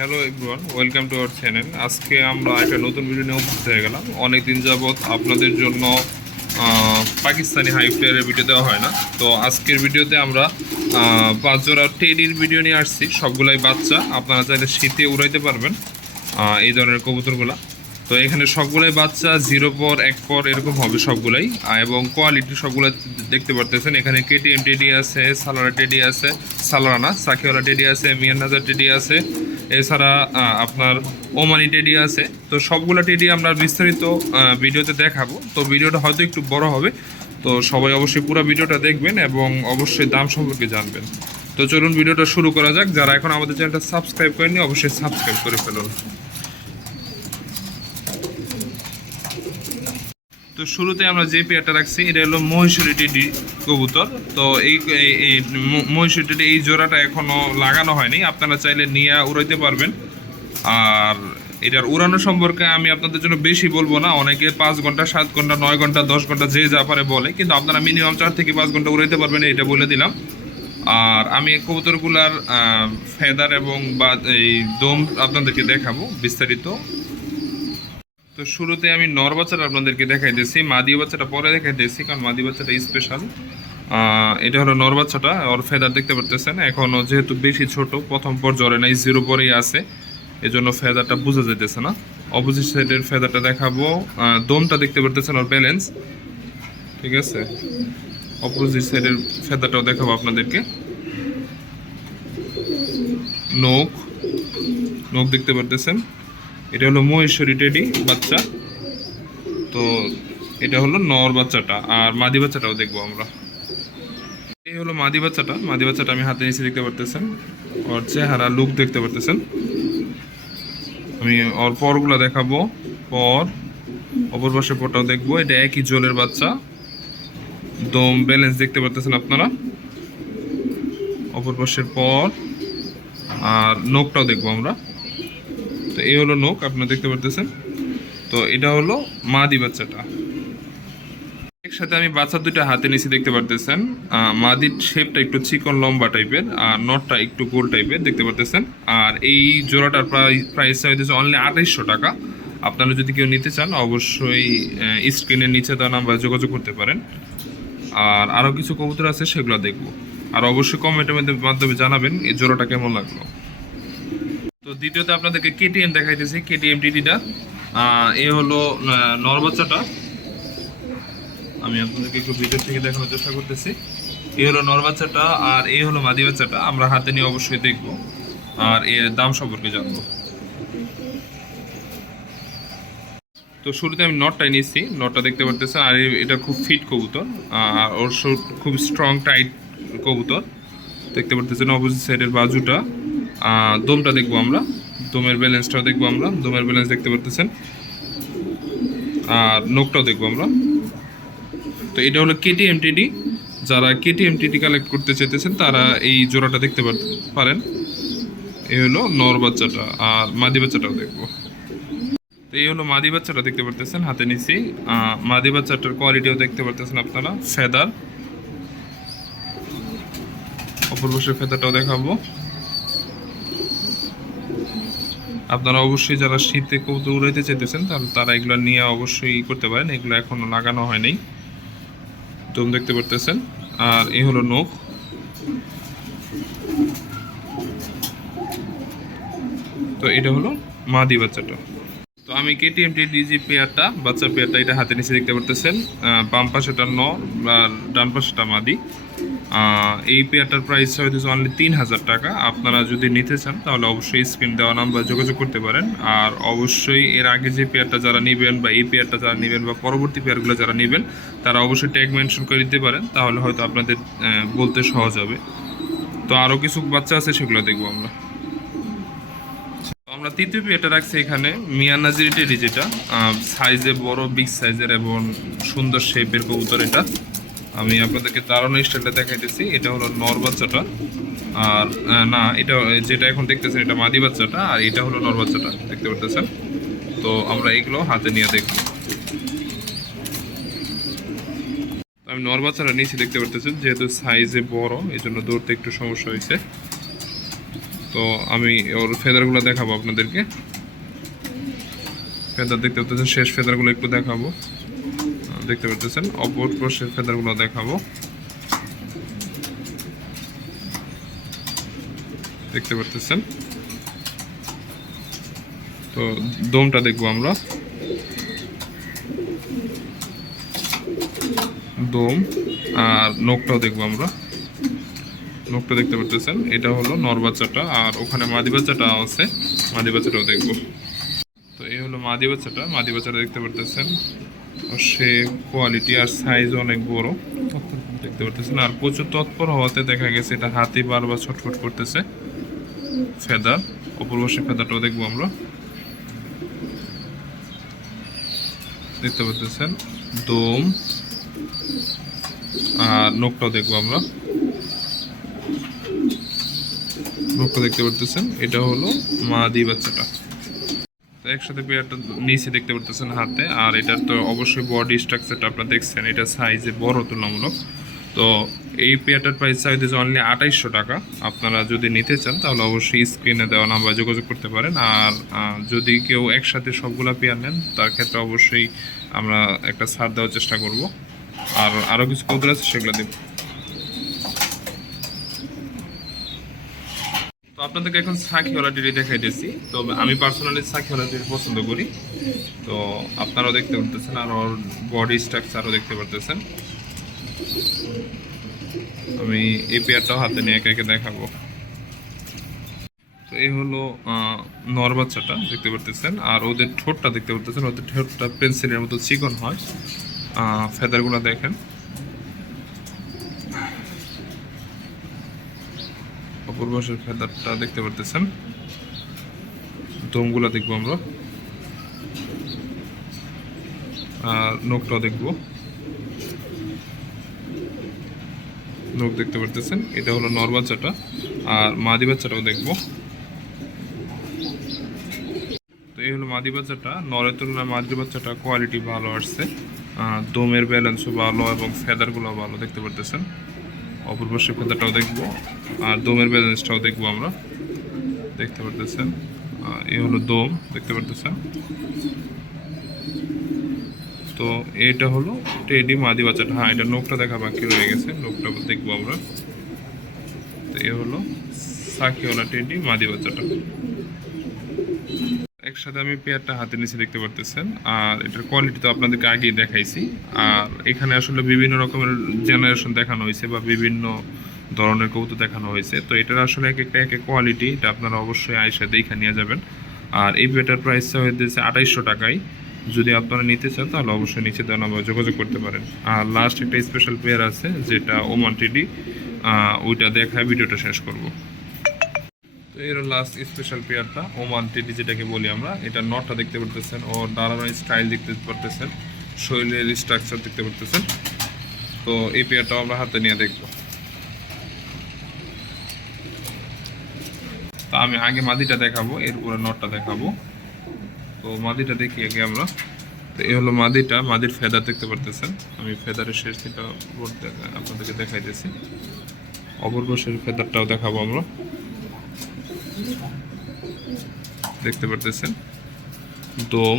Hello everyone welcome to our channel আজকে আমরা একটা নতুন ভিডিও নিয়ে উপস্থিত হয়ে গেলাম। অনেক দিন যাবৎ আপনাদের জন্য পাকিস্তানি হাই প্লেয়ারের ভিডিও দেওয়া হয় না। তো আজকের ভিডিওতে আমরা পাঁচ জোড়া টেডির ভিডিও নিয়ে আসছি। সবগুলাই বাচ্চা, আপনারা চাইলে শীতে উড়াইতে পারবেন এই ধরনের কবুতরগুলা। তো এখানে সবগুলাই বাচ্চা জিরো পর এক পর এরকম হবে সবগুলাই। এবং কোয়ালিটি সবগুলো দেখতে পারতেছেন। এখানে কেটিএম টেডি আছে সালারা টেডি আছে সালারা না সাকিওয়ালা টেডি আছে মিয়ানহাজার টেডি আছে এছাড়া আপনার ওমানি টেডি আছে। তো সবগুলো টেডি আমরা বিস্তারিত ভিডিওতে দেখাবো। তো ভিডিওটা হয়তো একটু বড় হবে। তো সবাই অবশ্যই পুরো ভিডিওটা দেখবেন এবং অবশ্যই দাম সম্পর্কে জানবেন। তো চলুন ভিডিওটা শুরু করা যাক। যারা এখন আমাদের চ্যানেলটা সাবস্ক্রাইব করেনি অবশ্যই সাবস্ক্রাইব করে ফেলুন। তো শুরুতে আমরা যে পেয়ারটা রাখছি, এটা হলো মহীশূরী টেডি কবুতর। তো এই, এই- এই জোড়াটা এখনও লাগানো হয়নি। আপনারা চাইলে নিয়ে উড়াইতে পারবেন। আর এটার উড়ানো সম্পর্কে আমি আপনাদের জন্য বেশি বলব না। অনেকে পাঁচ ঘণ্টা, সাত ঘণ্টা, নয় ঘণ্টা, দশ ঘণ্টা যে যা পারে বলে, কিন্তু আপনারা মিনিমাম চার থেকে পাঁচ ঘণ্টা উড়াইতে পারবেন, এটা বলে দিলাম। আর আমি কবুতরগুলার ফেদার এবং বা এই দম আপনাদেরকে দেখাবো বিস্তারিত। তো শুরুতে আমি নর বাচ্চাটা আপনাদেরকে দেখাইতেছি, মাদি বাচ্চাটা পরে দেখাইতেছি, কারণ মাদি বাচ্চাটা স্পেশাল এটা হলো নর বাচ্চাটা, ওর ফেদার দেখতে পারতেছেন এখনও যেহেতু বেশি ছোট, প্রথম পর জ্বরে নাই জিরো পরেই আছে, এজন্য ফেদারটা বোঝা যেতেছে না। অপোজিট সাইডের ফেদারটা দেখাবো দমটা দেখতে পারতেছেন ওর ব্যালেন্স ঠিক আছে? অপোজিট সাইডের ফেদারটাও দেখাবো আপনাদেরকে। নখ নখ দেখতে পারতেছেন। এটা হলো মহেশ্বরী টেডি বাচ্চা। তো এটা হলো নর বাচ্চাটা, আর মাদি বাচ্চাটাও দেখব আমরা। এই হলো মাদি বাচ্চাটা। মাদি বাচ্চাটা আমি হাতে নিচে দেখতে পারতেছেন। ওর চেহারা লুক দেখতে পারতেছেন। আমি ওর পরগুলো দেখাবো। পর, অপর পাশে পরটাও দেখব। এটা একই জলের বাচ্চা। দম ব্যালেন্স দেখতে পারতেছেন আপনারা। অপর পাশের পর, আর নোকটাও দেখব আমরা। তো এই হলো নোক আপনারা দেখতে পারতেছেন। তো এটা হলো মাদি বাচ্চাটা। একসাথে আমি বাচ্চা দুইটা হাতে নিচে দেখতে পারতেছেন। মাদির শেপটা একটু চিকন, লম্বা টাইপের আর নটটা একটু গোল টাইপের দেখতে পারতেছেন। আর এই জোড়াটার প্রাইস হইতেছে অনলি আঠাইশশো টাকা। আপনারা যদি কেউ নিতে চান, অবশ্যই স্ক্রিনের নিচে দেওয়া নাম্বার যোগাযোগ করতে পারেন। আর আরও কিছু কবুতর আছে, সেগুলো দেখব। আর অবশ্যই কমেন্টের মধ্যে মাধ্যমে জানাবেন, এই জোড়াটা কেমন লাগল। তো দ্বিতীয়তে আপনাদেরকে কেটিএম দেখাইতেছি কেটিএম টিটিটা এ হলো আহ, নর বাচ্চাটা। আমি আপনাদেরকে একটু ভিতর থেকে দেখানোর চেষ্টা করতেছি। এই হলো নরবাচ্চাটা আর এই হলো মাদি বাচ্চাটা। আমরা হাতে নিয়ে অবশ্যই দেখব আর এর দাম সম্পর্কে জানব। তো শুরুতে আমি নটটাই নিচ্ছি নটটা দেখতে পারতেছেন আর এটা খুব ফিট কবুতর। আর ওর খুব স্ট্রং টাইট কবুতর। দেখতে পারতেছেন অপোজিট সাইডের বাজুটা। দমটা দেখব আমরা। দমের ব্যালেন্সটাও দেখব আমরা। দমের ব্যালেন্স দেখতে পারতেছেন। আর নোকটাও দেখব আমরা। তো এটা হলো কেটিএম টিডি যারা কেটিএম টিডি কালেক্ট করতে চাইতেছেন, তারা এই জোড়াটা দেখতে পার- পারেন। এই হলো নর বাচ্চাটা, আর মাদি বাচ্চাটাও দেখব। তো এই হলো মাদি বাচ্চাটা দেখতে পারতেছেন হাতে নিচে মাদি বাচ্চাটার কোয়ালিটিও দেখতে পারতেছেন আপনারা। ফেদার। অপর বসে ফেদারটাও দেখাবো। আপনারা অবশ্যই যারা শীতে কবুতর উড়াইতে চাইতেছেন তাহলে তারা এগুলো নিয়ে অবশ্যই করতে পারেন। এগুলো এখনও লাগানো হয়নি দম দেখতে পারতেছেন। আর এ হলো নখ। তো এটা হলো মাদি বাচ্চাটা। তো আমি কেটিএম টি ডিজি পেয়ারটা, বাচ্চা পেয়ারটা এটা হাতে নিচে দেখতে পারতেছেন। বাম পাশেটা ন, আর ডান পাশেটা মাদি। এই পেয়ারটার প্রাইস হয়তো অনলি তিন হাজার টাকা। আপনারা যদি নিতে চান, তাহলে অবশ্যই স্ক্রিন দেওয়া নাম্বার যোগাযোগ করতে পারেন। আর অবশ্যই এর আগে যে পেয়ারটা যারা নেবেন বা এই পেয়ারটা যারা নেবেন বা পরবর্তী পেয়ারগুলো যারা নেবেন, তারা অবশ্যই ট্যাগ মেনশন করে দিতে পারেন, তাহলে হয়তো আপনাদের বলতে সহজ হবে। তো আরও কিছু বাচ্চা আছে, সেগুলো দেখব আমরা। আমরা তৃতীয় পেয়ারটা রাখছি এখানে মিয়ানাজিরি টেডি যেটা সাইজে বড় বিগ সাইজের এবং সুন্দর শেপের কবুতর এটা। আমি আপনাদেরকে দাঁড়ানো স্টাইলটা দেখাইতেছি। এটা হলো নর বাচ্চাটা। আর না, এটা যেটা এখন দেখতেছেন, এটা মাদি বাচ্চাটা, আর এটা হলো নর বাচ্চাটা, দেখতে পারতেছেন? তো আমরা এগুলো হাতে নিয়ে দেখব। আমি নর বাচ্চাটা নিচে দেখতে পারতেছেন? যেহেতু সাইজে বড় এই জন্য দৌড়তে একটু সমস্যা হয়েছে। তো আমি ওর ফেদারগুলো দেখাবো আপনাদেরকে। ফেদার দেখতে পাচ্ছেন শেষ ফেদারগুলো একটু দেখাবো। দেখতে পাচ্ছেন, অপর পাশের ফেদারগুলো দেখাবো। দেখতে পাচ্ছেন। তো দমটা দেখব আমরা। দম আর নখটাও দেখব আমরা। নখটা দেখতে পাচ্ছেন, এটা হলো নর বাচ্চাটা আর ওখানে মাদি বাচ্চাটা আছে, মাদি বাচ্চাটাও দেখব। তো এই হলো মাদি বাচ্চাটা মাদি বাচ্চাটা দেখতে পারতেছেন সে কোয়ালিটি আর সাইজ অনেক বড়। দেখতে পারতেছেন? আর প্রচুর তৎপর হওয়াতে দেখা গেছে এটা হাতি বারবার ছটফট করতেছে। ফেদার অপূর্বশী ফেদারটাও দেখব আমরা। দেখতে পাচ্ছেন দম। আর নখটাও দেখব আমরা। নখটা দেখতে পারতেছেন? এটা হলো মাদি বাচ্চাটা। একসাথে পেয়ারটা নিচে দেখতে পারতেছেন হাতে, আর এটার তো অবশ্যই বডি স্ট্রাকচারটা আপনারা দেখছেন, এটা সাইজে বড় তুলনামূলক। তো এই পেয়ারটার প্রাইস চাইতেছে অনলি আঠাইশশো টাকা। আপনারা যদি নিতে চান, তাহলে অবশ্যই স্ক্রিনে দেওয়া নাম্বার যোগাযোগ করতে পারেন। আর যদি কেউ একসাথে সবগুলা পেয়ার নেন, তার ক্ষেত্রে অবশ্যই আমরা একটা ছাড় দেওয়ার চেষ্টা করব। আর আরও কিছু কৌতুল আছে, সেগুলো দেব তো আপনাদেরকে এখন সাকিওয়ালা ডিরি দেখাই দিয়েছি। তো আমি পার্সোনালি সাকিওয়ালা ডিরি পছন্দ করি। তো আপনারাও দেখতে পারতেছেন আর ওর বডি স্ট্রাকচারও দেখতে পারতেছেন। আমি এই পেয়ারটাও হাতে নিয়ে একে একে দেখাবো। তো এই হলো নর বাচ্চাটা, দেখতে পারতেছেন। আর ওদের ঠোঁটটা দেখতে পারতেছেন। ওদের ঠোঁটটা পেন্সিলের মতো চিকন হয়। ফেদারগুলো দেখেন। অপূর্বাসের ফেদারটা দেখতে পারতেছেন। দমগুলা দেখব আমরা। আর নখটাও দেখব। নখ দেখতে পারতেছেন, এটা হলো নর বাচ্চাটা আর মাদি বাচ্চাটাও দেখব। তো এই হলো মাদি বাচ্চাটা। নরের তুলনায় মাদি বাচ্চাটা কোয়ালিটি ভালো আসছে। দমের ব্যালেন্সও ভালো এবং ফেদারগুলো ভালো, দেখতে পারতেছেন। অপূর্বশী ফেদারটাও দেখব, আর দমের ব্যালেন্সটাও দেখব আমরা। দেখতে পারতেছেন? এই হলো দম, দেখতে পারতেছেন? তো এটা হলো টেডি মাদি বাচ্চাটা। হ্যাঁ এটা নোকটা দেখা বাকি রয়ে গেছে নোকটা দেখব আমরা। তো এ হলো সাকিওয়ালা টেডি মাদি বাচ্চাটা। একসাথে আমি পেয়ারটা হাতে নিচে দেখতে পারতেছেন। আর এটার কোয়ালিটি তো আপনাদেরকে আগেই দেখাইছি। আর এখানে আসলে বিভিন্ন রকমের জেনারেশন দেখানো হয়েছে বা বিভিন্ন ধরনের কৌতুক দেখানো হয়েছে। তো এটার আসলে এক একটা, এক এক কোয়ালিটি এটা আপনারা অবশ্যই আয়সা দেখে নিয়ে যাবেন। আর এই পেয়ারটার প্রাইসটা হয়ে দিয়েছে আঠাইশশো টাকায়। যদি আপনারা নিতে চান, তাহলে অবশ্যই নিচে দেওয়া নাম্বার যোগাযোগ করতে পারেন। আর লাস্ট একটা স্পেশাল পেয়ার আছে, যেটা ওমান টিডি। ওইটা দেখায়, ভিডিওটা শেষ করব। তো এর লাস্ট স্পেশাল পেয়ারটা ওমান টিডি যেটাকে বলি আমরা, এটা নটটা দেখতে পারতেছেন ও দাঁড়ানোর স্টাইল দেখতে পারতেছেন শরীরের স্ট্রাকচার দেখতে পারতেছেন। তো এই পেয়ারটাও আমরা হাতে নিয়ে দেখব। তো আমি আগে মাদিটা দেখাবো এরপরে নটটা দেখাবো। তো মাদিটা দেখি আগে আমরা। তো এই হলো মাদিটা, মাদির ফেদার দেখতে পারতেছেন। আমি ফেদারের শেষ দেখা- আপনাদেরকে দেখাইতেছি। অপরবশের ফেদারটাও দেখাবো আমরা। দেখতে পারতেছেন? দম।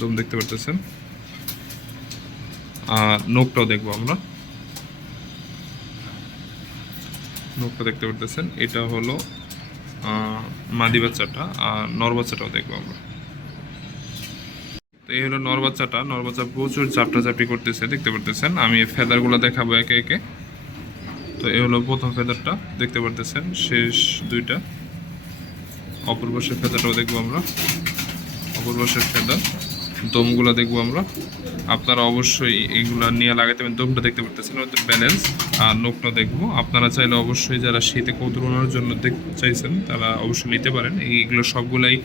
দম দেখতে পারতেছেন? আর নোকটাও দেখব আমরা। নোকটা দেখতে পারতেছেন? এটা হলো মাদি বাচ্চাটা, আর নর বাচ্চাটাও দেখব আমরা। তো এই হলো নর বাচ্চাটা। নর বাচ্চা প্রচুর চাপটা চাপটি করতেছে, দেখতে পারতেছেন? আমি ফেদারগুলো দেখাবো একে একে। তো এই হলো প্রথম ফেদারটা, দেখতে পারতেছেন? শেষ দুইটা। অপূর্বশের ফেদারটাও দেখব আমরা। অপূর্বশের ফেদার দমগুলো দেখব আমরা। আপনারা অবশ্যই এইগুলো নিয়ে লাগাতে পারেন। দমটা দেখতে পারতেছেন ওদের ব্যালেন্স আর নোকটা দেখব। আপনারা চাইলে অবশ্যই যারা শীতে কৌতুক উড়ানোর জন্য দেখতে চাইছেন, তারা অবশ্যই নিতে পারেন। এইগুলো সবগুলাই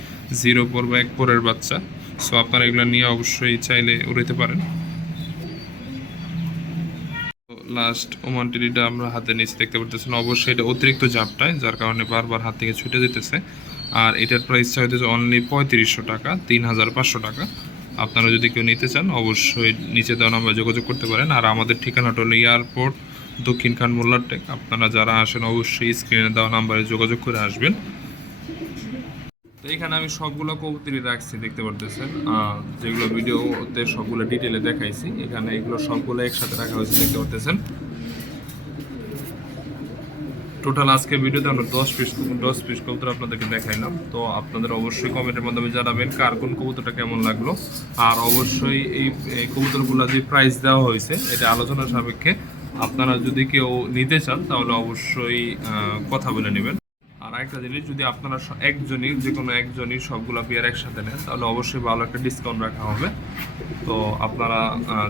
জিরো পর বা এক পরের বাচ্চা। সো আপনারা এগুলো নিয়ে অবশ্যই চাইলে উড়াইতে পারেন। লাস্ট ওমান টিডিটা আমরা হাতে নিচে দেখতে পারতেছেন, অবশ্যই এটা অতিরিক্ত জাপটায় যার কারণে বারবার হাত থেকে ছুটে যেতেছে। আর এটার প্রাইস হইতেছে অনলি পঁয়ত্রিশশো টাকা তিন হাজার পাঁচশো টাকা। আপনারা যদি কেউ নিতে চান, অবশ্যই নিচে দেওয়া নাম্বার যোগাযোগ করতে পারেন। আর আমাদের ঠিকানাটা হলো এয়ারপোর্ট, দক্ষিণ খান মোল্লার টেক। আপনারা যারা আসেন, অবশ্যই স্ক্রিনে দেওয়া নাম্বারে যোগাযোগ করে আসবেন। তো এখানে আমি সবগুলো কবুতরই রাখছি, দেখতে পারতেছেন। যেগুলো ভিডিওতে সবগুলো ডিটেলে দেখাইছি, এখানে এগুলো সবগুলো একসাথে রাখা হয়েছে, দেখতে পারতেছেন। টোটাল আজকে ভিডিওতে আমরা দশ পিস দশ পিস কবুতর আপনাদেরকে দেখাইলাম। তো আপনাদের অবশ্যই কমেন্টের মাধ্যমে জানাবেন কার কোন কবুতরটা কেমন লাগল। আর অবশ্যই এই কবুতরগুলো যে প্রাইস দেওয়া হয়েছে, এটা আলোচনা সাপেক্ষে আপনারা যদি কেউ নিতে চান, তাহলে অবশ্যই কথা বলে নেবেন। আর একটা জিনিস, যদি আপনারা একজনই যে কোনো একজনই সবগুলো পেয়ার একসাথে নেন, তাহলে অবশ্যই ভালো একটা ডিসকাউন্ট রাখা হবে। তো আপনারা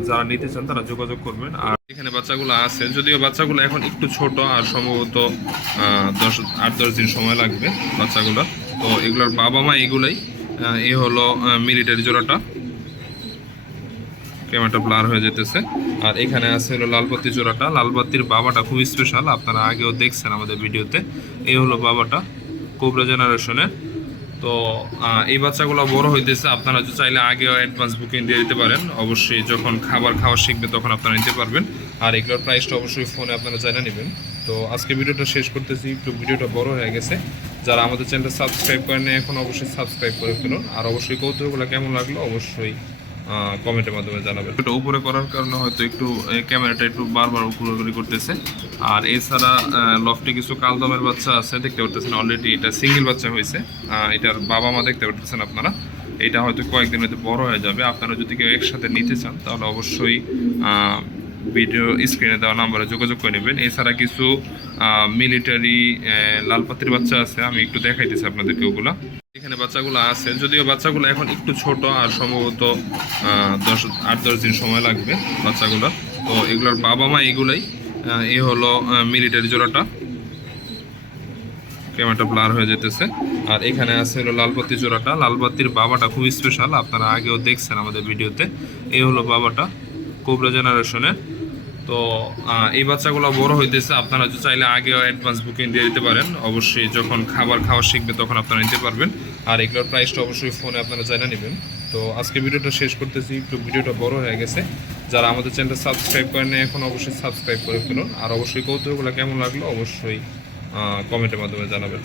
যারা নিতে চান, তারা যোগাযোগ করবেন। আর এখানে বাচ্চাগুলো আছে। যদিও বাচ্চাগুলো এখন একটু ছোট, আর সম্ভবত দশ, আট, দশ দিন সময় লাগবে বাচ্চাগুলো। তো এগুলোর বাবা মা এগুলাই এ হলো মিলিটারি জোড়াটা। ক্যামেরাটা ব্লার হয়ে যেতেছে। আর এখানে আছে হলো লালবাতি জোড়াটা। লালবাতির বাবাটা খুব স্পেশাল আপনারা আগেও দেখছেন আমাদের ভিডিওতে। এই হলো বাবাটা, কোবরা জেনারেশনের তো এই বাচ্চাগুলো বড় হইতেছে, আপনারা চাইলে আগেও অ্যাডভান্স বুকিং দিয়ে দিতে পারেন। অবশ্যই যখন খাবার খাওয়া শিখবে তখন আপনারা নিতে পারবেন। আর এগুলোর প্রাইসটা অবশ্যই ফোনে আপনারা জানা নেবেন। তো আজকে ভিডিওটা শেষ করতেছি, একটু ভিডিওটা বড় হয়ে গেছে। যারা আমাদের চ্যানেলটা সাবস্ক্রাইব করেন এখন অবশ্যই সাবস্ক্রাইব করে ফেলুন। আর অবশ্যই কৌতুকগুলো কেমন লাগল, অবশ্যই কমেন্টের মাধ্যমে জানাবেন। এটা উপরে করার কারণে হয়তো একটু ক্যামেরাটা একটু বারবার উপরে করতেছে। আর এছাড়া লফটে কিছু কালদমের বাচ্চা আছে, দেখতে পারতেছেন অলরেডি এটা সিঙ্গেল বাচ্চা হয়েছে। এটার বাবা মা দেখতে পারতেছেন আপনারা। এটা হয়তো কয়েকদিন হয়তো বড় হয়ে যাবে। আপনারা যদি কেউ একসাথে নিতে চান, তাহলে অবশ্যই ভিডিও স্ক্রিনে দেওয়া নাম্বারে যোগাযোগ করে নেবেন। এছাড়া কিছু মিলিটারি লালপাতির বাচ্চা আছে, আমি একটু দেখাইতেছি আপনাদেরকে ওগুলা। এখানে বাচ্চাগুলো আছে। যদিও বাচ্চাগুলো এখন একটু ছোট, আর সম্ভবত দশ, আট, দশ দিন সময় লাগবে বাচ্চাগুলো। তো এগুলোর বাবা মা এগুলাই এ হলো মিলিটারি জোড়াটা। ক্যামেরাটা ব্লার হয়ে যেতেছে। আর এখানে আছে হলো লালবাতি জোড়াটা। লালবাতির বাবাটা খুব স্পেশাল আপনারা আগেও দেখছেন আমাদের ভিডিওতে। এই হলো বাবাটা, কোবরা জেনারেশনের তো এই বাচ্চাগুলো বড় হইতেছে, আপনারা চাইলে আগেও অ্যাডভান্স বুকিং দিয়ে দিতে পারেন। অবশ্যই যখন খাবার খাওয়া শিখবে তখন আপনারা নিতে পারবেন। আর এগুলোর প্রাইসটা অবশ্যই ফোনে আপনারা জানা নেবেন। তো আজকে ভিডিওটা শেষ করতেছি, একটু ভিডিওটা বড় হয়ে গেছে। যারা আমাদের চ্যানেলটা সাবস্ক্রাইব করেন এখন অবশ্যই সাবস্ক্রাইব করে ফেলুন। আর অবশ্যই কৌতুকগুলো কেমন লাগল, অবশ্যই কমেন্টের মাধ্যমে জানাবেন।